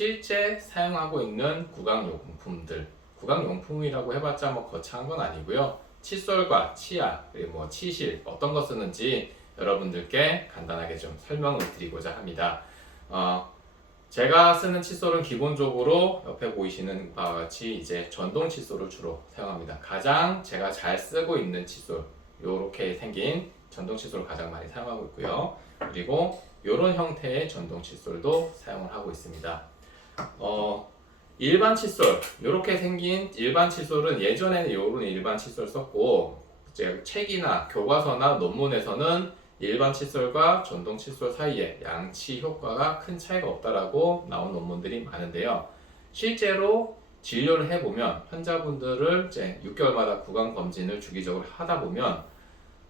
실제 사용하고 있는 구강용품들, 구강용품이라고 해봤자 뭐 거창한 건 아니고요. 칫솔과 치약, 그리고 뭐 치실 어떤 거 쓰는지 여러분들께 간단하게 좀 설명을 드리고자 합니다. 제가 쓰는 칫솔은 기본적으로 옆에 보이시는 바와 같이 이제 전동 칫솔을 주로 사용합니다. 가장 제가 잘 쓰고 있는 칫솔, 이렇게 생긴 전동 칫솔을 가장 많이 사용하고 있고요. 그리고 이런 형태의 전동 칫솔도 사용을 하고 있습니다. 일반 칫솔, 이렇게 생긴 일반 칫솔은 예전에는 이런 일반 칫솔 썼고, 이제 책이나 교과서나 논문에서는 일반 칫솔과 전동 칫솔 사이에 양치 효과가 큰 차이가 없다라고 나온 논문들이 많은데요. 실제로 진료를 해보면 환자분들을 이제 6개월마다 구강 검진을 주기적으로 하다 보면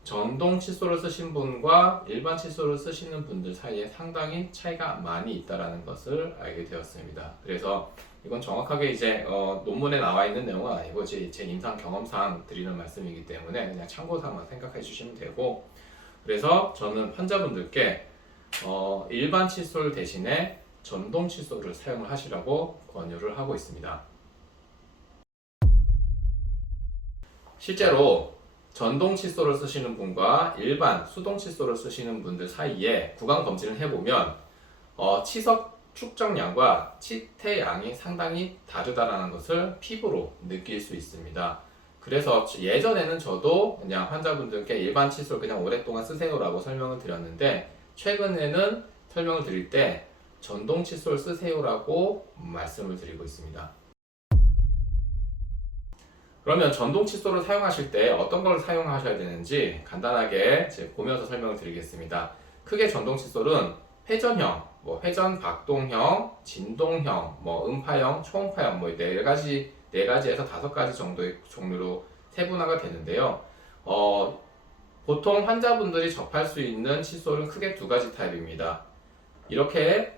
전동 칫솔을 쓰신 분과 일반 칫솔을 쓰시는 분들 사이에 상당히 차이가 많이 있다는 것을 알게 되었습니다. 그래서 이건 정확하게 이제 논문에 나와 있는 내용은 아니고 제 임상 경험상 드리는 말씀이기 때문에 그냥 참고삼아 생각해 주시면 되고, 그래서 저는 환자분들께 일반 칫솔 대신에 전동 칫솔을 사용을 하시라고 권유를 하고 있습니다. 실제로 전동 칫솔을 쓰시는 분과 일반 수동 칫솔을 쓰시는 분들 사이에 구강 검진을 해보면 치석 축적량과 치태양이 상당히 다르다는 것을 피부로 느낄 수 있습니다. 그래서 예전에는 저도 그냥 환자분들께 일반 칫솔 그냥 오랫동안 쓰세요라고 설명을 드렸는데, 최근에는 설명을 드릴 때 전동 칫솔 쓰세요라고 말씀을 드리고 있습니다. 그러면 전동 칫솔을 사용하실 때 어떤 걸 사용하셔야 되는지 간단하게 보면서 설명을 드리겠습니다. 크게 전동 칫솔은 회전형, 회전 박동형, 진동형, 음파형, 초음파형 네 가지에서 5가지 정도의 종류로 세분화가 되는데요. 보통 환자분들이 접할 수 있는 칫솔은 크게 2가지 타입입니다. 이렇게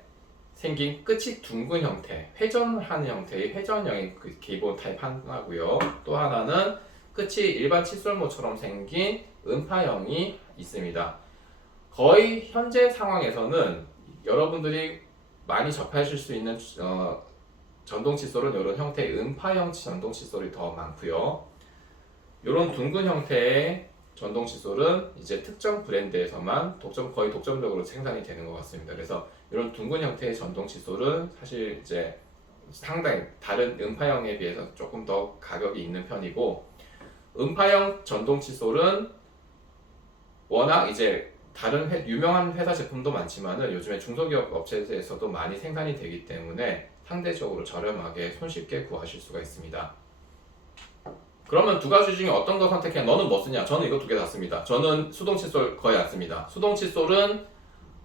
생긴 끝이 둥근 형태, 회전하는 형태의 회전형이 기본 타입 하나고요. 또 하나는 끝이 일반 칫솔모처럼 생긴 음파형이 있습니다. 거의 현재 상황에서는 여러분들이 많이 접하실 수 있는 전동 칫솔은 이런 형태의 음파형 전동 칫솔이 더 많고요. 이런 둥근 형태의 전동 칫솔은 이제 특정 브랜드에서만 거의 독점적으로 생산이 되는 것 같습니다. 그래서 이런 둥근 형태의 전동 칫솔은 사실 이제 상당히 다른 음파형에 비해서 조금 더 가격이 있는 편이고, 음파형 전동 칫솔은 워낙 이제 다른 유명한 회사 제품도 많지만은 요즘에 중소기업 업체에서도 많이 생산이 되기 때문에 상대적으로 저렴하게 손쉽게 구하실 수가 있습니다. 그러면 2가지 중에 어떤 거 선택해? 너는 뭐 쓰냐? 저는 이거 2개 다 씁니다. 저는 수동 칫솔 거의 안 씁니다. 수동 칫솔은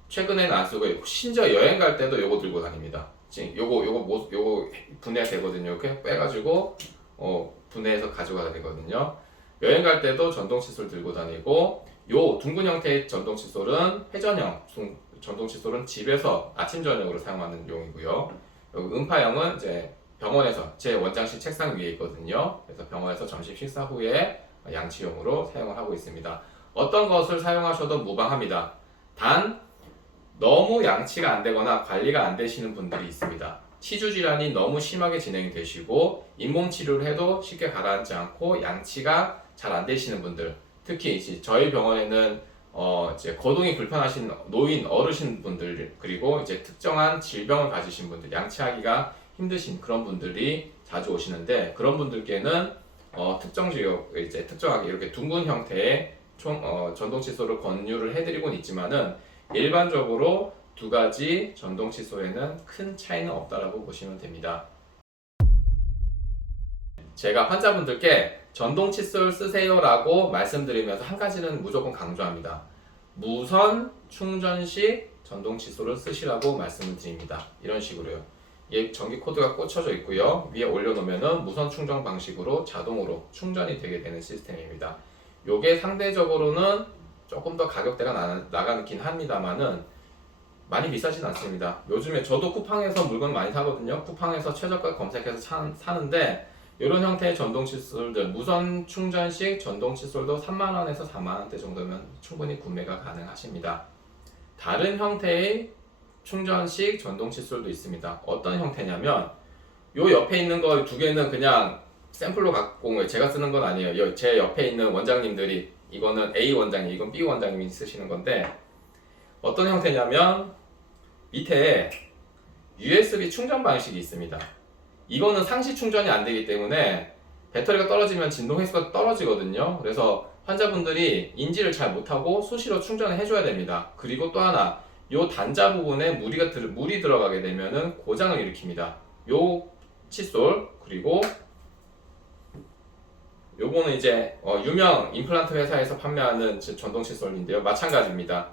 최근에는 안 쓰고, 심지어 여행 갈 때도 요거 들고 다닙니다. 지금 요거 분해 되거든요. 이렇게 빼가지고 분해해서 가져가야 되거든요. 여행 갈 때도 전동 칫솔 들고 다니고, 요 둥근 형태의 전동 칫솔은 회전형 전동 칫솔은 집에서 아침 저녁으로 사용하는 용이고요. 음파형은 이제 병원에서 제 원장실 책상 위에 있거든요. 그래서 병원에서 점심 식사 후에 양치용으로 사용을 하고 있습니다. 어떤 것을 사용하셔도 무방합니다. 단 너무 양치가 안 되거나 관리가 안 되시는 분들이 있습니다. 치주 질환이 너무 심하게 진행이 되시고 잇몸 치료를 해도 쉽게 가라앉지 않고 양치가 잘 안 되시는 분들, 특히 저희 병원에는 이제 거동이 불편하신 노인, 어르신 분들, 그리고 이제 특정한 질병을 가지신 분들, 양치하기가 힘드신 그런 분들이 자주 오시는데, 그런 분들께는 특정 지역, 이제 특정하게 이렇게 둥근 형태의 전동 칫솔을 권유를 해드리곤 있지만은 일반적으로 2가지 전동 칫솔에는 큰 차이는 없다라고 보시면 됩니다. 제가 환자분들께 전동 칫솔 쓰세요라고 말씀드리면서 한 가지는 무조건 강조합니다. 무선 충전식 전동 칫솔을 쓰시라고 말씀을 드립니다. 이런 식으로요. 얘 전기 코드가 꽂혀져 있고요. 위에 올려놓으면 무선 충전 방식으로 자동으로 충전이 되게 되는 시스템입니다. 요게 상대적으로는 조금 더 가격대가 나가긴 합니다만은 많이 비싸진 않습니다. 요즘에 저도 쿠팡에서 물건 많이 사거든요. 쿠팡에서 최저가 검색해서 사는데, 이런 형태의 전동 칫솔들, 무선 충전식 전동 칫솔도 3만원에서 4만원대 정도면 충분히 구매가 가능하십니다. 다른 형태의 충전식 전동 칫솔도 있습니다. 어떤 형태냐면 요 옆에 있는 거 두 개는 그냥 샘플로 갖고 온 거예요. 제가 쓰는 건 아니에요. 제 옆에 있는 원장님들이, 이거는 A 원장님, 이건 B 원장님이 쓰시는 건데, 어떤 형태냐면 밑에 USB 충전 방식이 있습니다. 이거는 상시 충전이 안 되기 때문에 배터리가 떨어지면 진동 횟수가 떨어지거든요. 그래서 환자분들이 인지를 잘 못하고 수시로 충전을 해줘야 됩니다. 그리고 또 하나, 요 단자 부분에 물이 들어가게 되면은 고장을 일으킵니다. 요 칫솔, 그리고 요거는 이제 유명 임플란트 회사에서 판매하는 전동 칫솔인데요. 마찬가지입니다.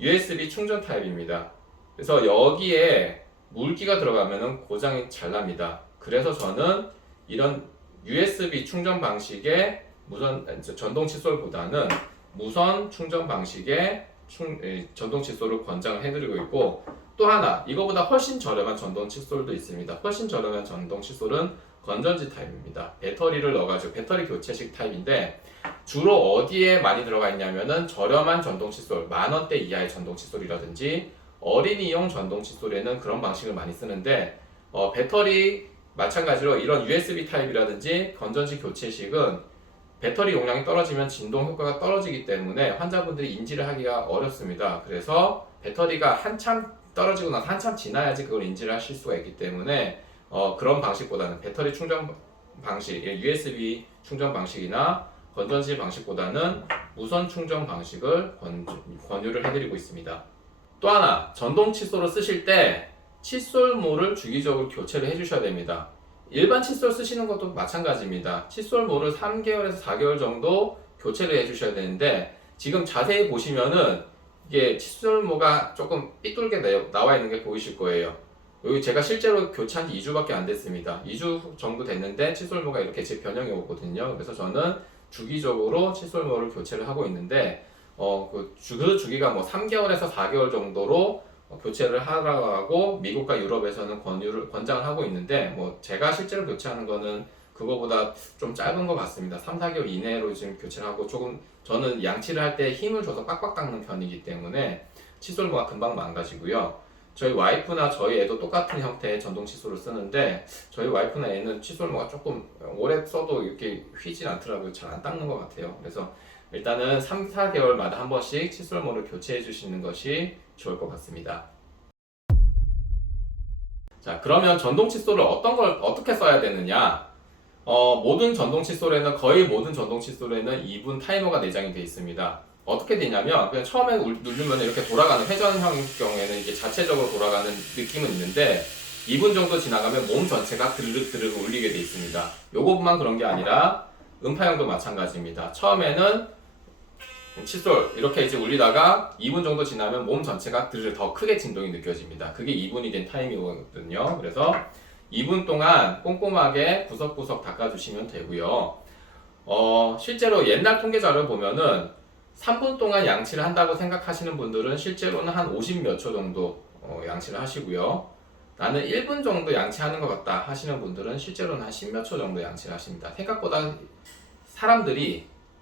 USB 충전 타입입니다. 그래서 여기에 물기가 들어가면은 고장이 잘 납니다. 그래서 저는 이런 USB 충전 방식의 전동 칫솔보다는 무선 충전 방식의 전동 칫솔을 권장을 해드리고 있고, 또 하나, 이거보다 훨씬 저렴한 전동 칫솔도 있습니다. 훨씬 저렴한 전동 칫솔은 건전지 타입입니다. 배터리를 넣어가지고 배터리 교체식 타입인데, 주로 어디에 많이 들어가 있냐면은 저렴한 전동 칫솔, 10,000원대 이하의 전동 칫솔이라든지 어린이용 전동 칫솔에는 그런 방식을 많이 쓰는데, 배터리 마찬가지로 이런 USB 타입이라든지 건전지 교체식은 배터리 용량이 떨어지면 진동 효과가 떨어지기 때문에 환자분들이 인지를 하기가 어렵습니다. 그래서 배터리가 한참 떨어지고 나서 한참 지나야지 그걸 인지를 하실 수가 있기 때문에 그런 방식보다는 배터리 충전 방식, USB 충전 방식이나 건전지 방식보다는 무선 충전 방식을 권유를 해드리고 있습니다. 또 하나, 전동 칫솔을 쓰실 때 칫솔모를 주기적으로 교체를 해주셔야 됩니다. 일반 칫솔 쓰시는 것도 마찬가지입니다. 칫솔모를 3개월에서 4개월 정도 교체를 해주셔야 되는데, 지금 자세히 보시면은 이게 칫솔모가 조금 삐뚤게 나와 있는 게 보이실 거예요. 여기 제가 실제로 교체한 지 2주밖에 안 됐습니다. 2주 정도 됐는데 칫솔모가 이렇게 제 변형이 오거든요. 그래서 저는 주기적으로 칫솔모를 교체를 하고 있는데, 그 주기가 뭐 3개월에서 4개월 정도로 교체를 하라고 하고, 미국과 유럽에서는 권장을 하고 있는데, 뭐 제가 실제로 교체하는 거는 그거보다 좀 짧은 것 같습니다. 3, 4개월 이내로 지금 교체를 하고, 조금 저는 양치를 할 때 힘을 줘서 빡빡 닦는 편이기 때문에 칫솔모가 금방 망가지고요. 저희 와이프나 저희 애도 똑같은 형태의 전동 칫솔을 쓰는데, 저희 와이프나 애는 칫솔모가 조금 오래 써도 이렇게 휘진 않더라고요. 잘 안 닦는 것 같아요. 그래서 일단은 3, 4개월마다 한 번씩 칫솔모를 교체해 주시는 것이 좋을 것 같습니다. 자, 그러면 전동 칫솔을 어떻게 써야 되느냐? 모든 전동 칫솔에는, 거의 모든 전동 칫솔에는 2분 타이머가 내장이 되어 있습니다. 어떻게 되냐면, 그냥 처음에 누르면 이렇게 돌아가는, 회전형인 경우에는 이게 자체적으로 돌아가는 느낌은 있는데, 2분 정도 지나가면 몸 전체가 드르륵 울리게 되어 있습니다. 요것만 그런 게 아니라 음파형도 마찬가지입니다. 처음에는 칫솔 이렇게 이제 울리다가 2분 정도 지나면 몸 전체가 더 크게 진동이 느껴집니다. 그게 2분이 된 타이밍이거든요. 그래서 2분 동안 꼼꼼하게 구석구석 닦아주시면 되고요. 실제로 옛날 통계 자료를 보면은 3분 동안 양치를 한다고 생각하시는 분들은 실제로는 한 50 몇 초 정도 양치를 하시고요. 나는 1분 정도 양치하는 것 같다 하시는 분들은 실제로는 한 10 몇 초 정도 양치를 하십니다. 생각보다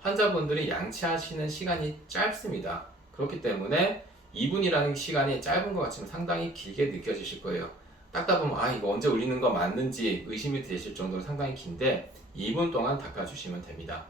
환자분들이 양치하시는 시간이 짧습니다. 그렇기 때문에 2분이라는 시간이 짧은 것 같지만 상당히 길게 느껴지실 거예요. 닦다 보면 이거 언제 울리는 거 맞는지 의심이 되실 정도로 상당히 긴데 2분 동안 닦아주시면 됩니다.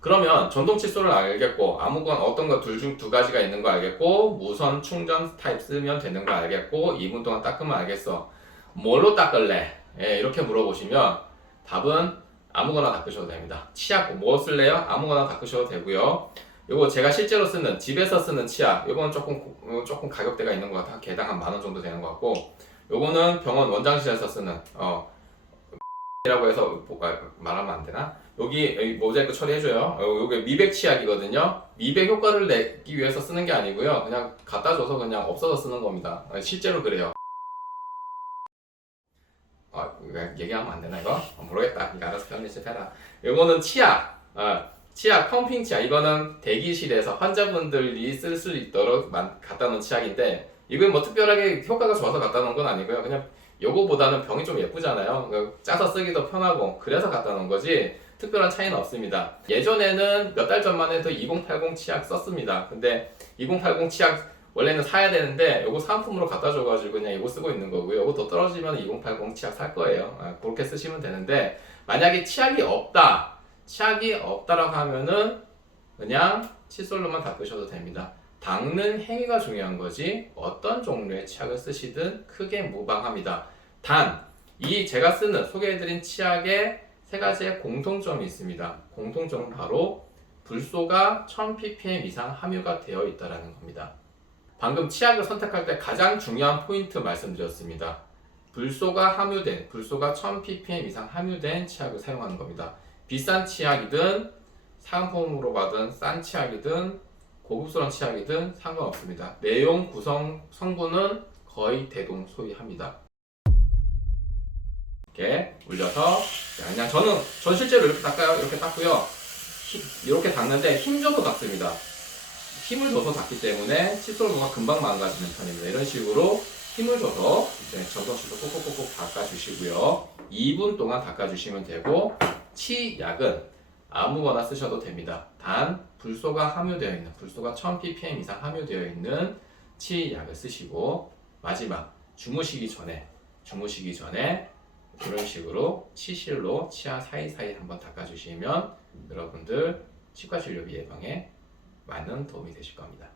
그러면 전동 칫솔을 알겠고, 아무거나 어떤 거 둘 중 두 가지가 있는 거 알겠고, 무선 충전 타입 쓰면 되는 거 알겠고, 2분 동안 닦으면 알겠어. 뭘로 닦을래? 이렇게 물어보시면 답은 아무거나 닦으셔도 됩니다. 치약 뭐 쓸래요? 아무거나 닦으셔도 되고요. 요거 제가 실제로 쓰는, 집에서 쓰는 치약, 요건 조금 가격대가 있는 것 같아요. 개당 한 10,000원 정도 되는 것 같고, 요거는 병원 원장실에서 쓰는 이라고 해서 말하면 안 되나? 여기 모자이크 처리해줘요. 요게 미백 치약이거든요. 미백 효과를 내기 위해서 쓰는 게 아니고요. 그냥 갖다 줘서 그냥 없어서 쓰는 겁니다. 실제로 그래요. 얘기하면 안 되나 이거? 모르겠다. 이거 알아서 편집해라. 요거는 치약. 치약, 펌핑 치약. 이거는 대기실에서 환자분들이 쓸 수 있도록 갖다 놓은 치약인데, 이건 뭐 특별하게 효과가 좋아서 갖다 놓은 건 아니고요. 그냥 요거보다는 병이 좀 예쁘잖아요. 짜서 쓰기도 편하고 그래서 갖다 놓은 거지, 특별한 차이는 없습니다. 예전에는 몇 달 전만 해도 2080 치약 썼습니다. 근데 2080 치약 원래는 사야 되는데 이거 사은품으로 갖다 줘가지고 그냥 이거 쓰고 있는 거고요. 이거 더 떨어지면 2080 치약 살 거예요. 그렇게 쓰시면 되는데 만약에 치약이 없다라고 하면은 그냥 칫솔로만 닦으셔도 됩니다. 닦는 행위가 중요한 거지 어떤 종류의 치약을 쓰시든 크게 무방합니다. 단, 이 제가 쓰는 소개해드린 치약에 세 가지의 공통점이 있습니다. 공통점은 바로 불소가 1000ppm 이상 함유가 되어 있다는 겁니다. 방금 치약을 선택할 때 가장 중요한 포인트 말씀드렸습니다. 불소가 1000ppm 이상 함유된 치약을 사용하는 겁니다. 비싼 치약이든 사은품으로 받은 싼 치약이든 고급스러운 치약이든 상관없습니다. 내용 구성 성분은 거의 대동소이합니다. 이렇게 올려서 그냥 전 실제로 이렇게 닦아요. 이렇게 닦고요. 이렇게 닦는데 힘줘서 닦습니다. 힘을 줘서 닦기 때문에 칫솔로가 금방 망가지는 편입니다. 이런 식으로 힘을 줘서 이제 전동칫솔 꼭꼭꼭꼭 닦아주시고요. 2분 동안 닦아주시면 되고 치약은 아무거나 쓰셔도 됩니다. 단 불소가 1000ppm 이상 함유되어 있는 치약을 쓰시고 마지막 주무시기 전에 이런 식으로 치실로 치아 사이사이 한번 닦아주시면 여러분들 치과 진료비 예방에 많은 도움이 되실 겁니다.